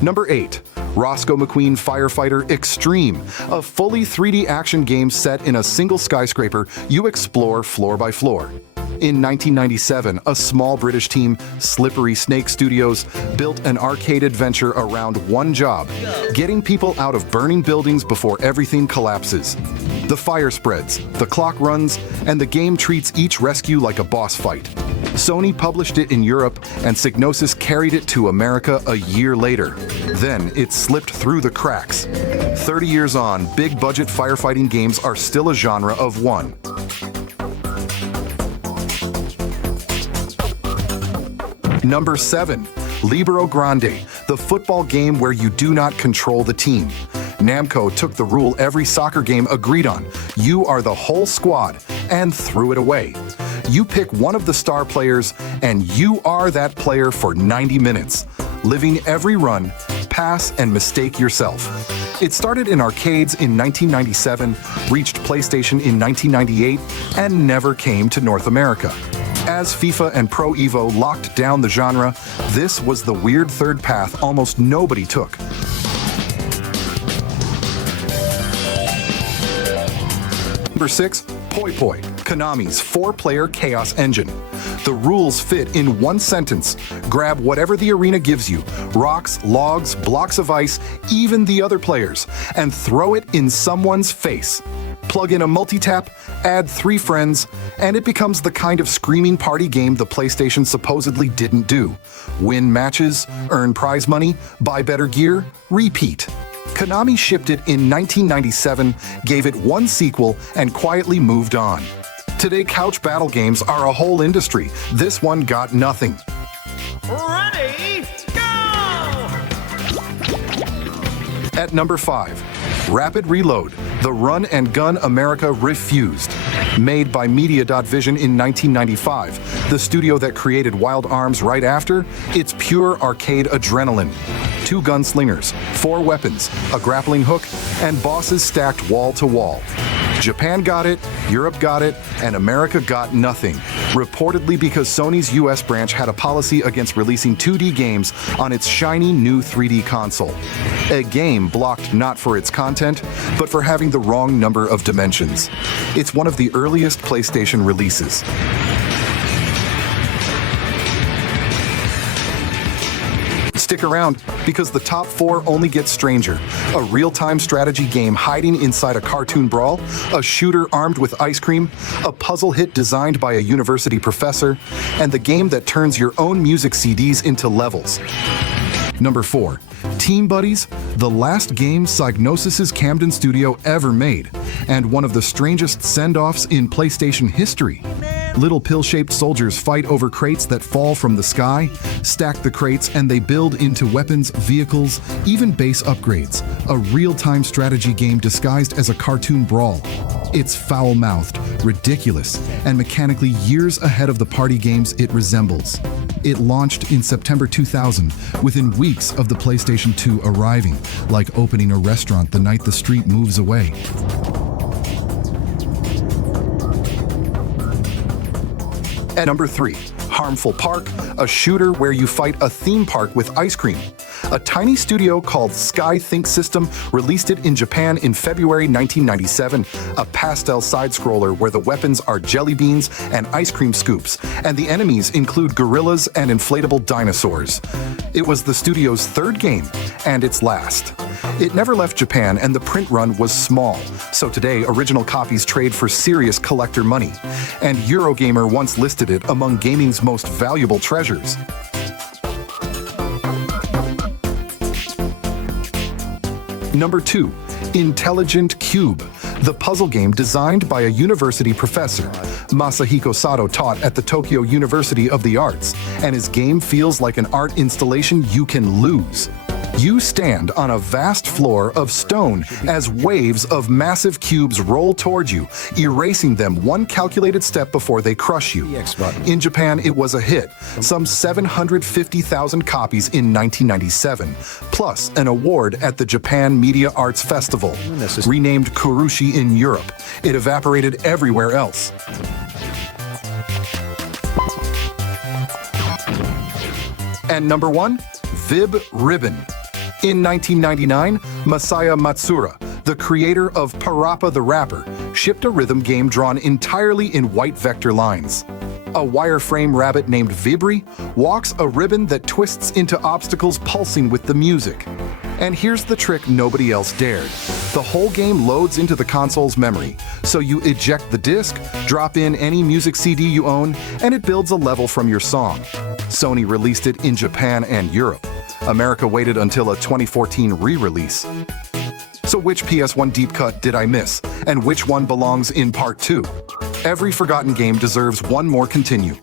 Number 8. Rosco McQueen Firefighter Extreme, a fully 3D action game set in a single skyscraper you explore floor by floor. In 1997, a small British team, Slippery Snake Studios, built an arcade adventure around one job: getting people out of burning buildings before everything collapses. The fire spreads, the clock runs, and the game treats each rescue like a boss fight. Sony published it in Europe, and Psygnosis carried it to America a year later. Then it slipped through the cracks. 30 years on, big-budget firefighting games are still a genre of one. Number 7. Libero Grande, the football game where you do not control the team. Namco took the rule every soccer game agreed on: you are the whole squad, and threw it away. You pick one of the star players, and you are that player for 90 minutes, living every run, pass, and mistake yourself. It started in arcades in 1997, reached PlayStation in 1998, and never came to North America. As FIFA and Pro Evo locked down the genre, this was the weird third path almost nobody took. Number 6. Poy Poy, Konami's 4-player chaos engine. The rules fit in one sentence: grab whatever the arena gives you, rocks, logs, blocks of ice, even the other players, and throw it in someone's face. Plug in a multi-tap, add 3 friends, and it becomes the kind of screaming party game the PlayStation supposedly didn't do. Win matches, earn prize money, buy better gear, repeat. Konami shipped it in 1997, gave it one sequel, and quietly moved on. Today, couch battle games are a whole industry. This one got nothing. Ready, go! At number 5. Rapid Reload, the run-and-gun America refused. Made by Media.Vision in 1995, the studio that created Wild Arms right after, it's pure arcade adrenaline. 2 gunslingers, 4 weapons, a grappling hook, and bosses stacked wall to wall. Japan got it, Europe got it, and America got nothing, reportedly because Sony's US branch had a policy against releasing 2D games on its shiny new 3D console. A game blocked not for its content, but for having the wrong number of dimensions. It's one of the earliest PlayStation releases. Stick around, because the top 4 only get stranger. A real-time strategy game hiding inside a cartoon brawl, a shooter armed with ice cream, a puzzle hit designed by a university professor, and the game that turns your own music CDs into levels. Number 4. Team Buddies, the last game Psygnosis' Camden studio ever made, and one of the strangest send-offs in PlayStation history. Little pill-shaped soldiers fight over crates that fall from the sky, stack the crates, and they build into weapons, vehicles, even base upgrades. A real-time strategy game disguised as a cartoon brawl. It's foul-mouthed, ridiculous, and mechanically years ahead of the party games it resembles. It launched in September 2000, within weeks of the PlayStation 2 arriving, like opening a restaurant the night the street moves away. At number 3, Harmful Park, a shooter where you fight a theme park with ice cream. A tiny studio called Sky Think System released it in Japan in February 1997, a pastel side-scroller where the weapons are jelly beans and ice cream scoops, and the enemies include gorillas and inflatable dinosaurs. It was the studio's 3rd game, and its last. It never left Japan, and the print run was small, so today original copies trade for serious collector money, and Eurogamer once listed it among gaming's most valuable treasures. Number 2. Intelligent Qube, the puzzle game designed by a university professor. Masahiko Sato taught at the Tokyo University of the Arts, and his game feels like an art installation you can lose. You stand on a vast floor of stone as waves of massive cubes roll toward you, erasing them one calculated step before they crush you. In Japan, it was a hit, some 750,000 copies in 1997, plus an award at the Japan Media Arts Festival. Renamed Kurushi in Europe, it evaporated everywhere else. And number 1, Vib-Ribbon. In 1999, Masaya Matsuura, the creator of Parappa the Rapper, shipped a rhythm game drawn entirely in white vector lines. A wireframe rabbit named Vibri walks a ribbon that twists into obstacles pulsing with the music. And here's the trick nobody else dared. The whole game loads into the console's memory, so you eject the disc, drop in any music CD you own, and it builds a level from your song. Sony released it in Japan and Europe. America waited until a 2014 re-release. So which PS1 deep cut did I miss, and which one belongs in Part 2? Every forgotten game deserves one more continue.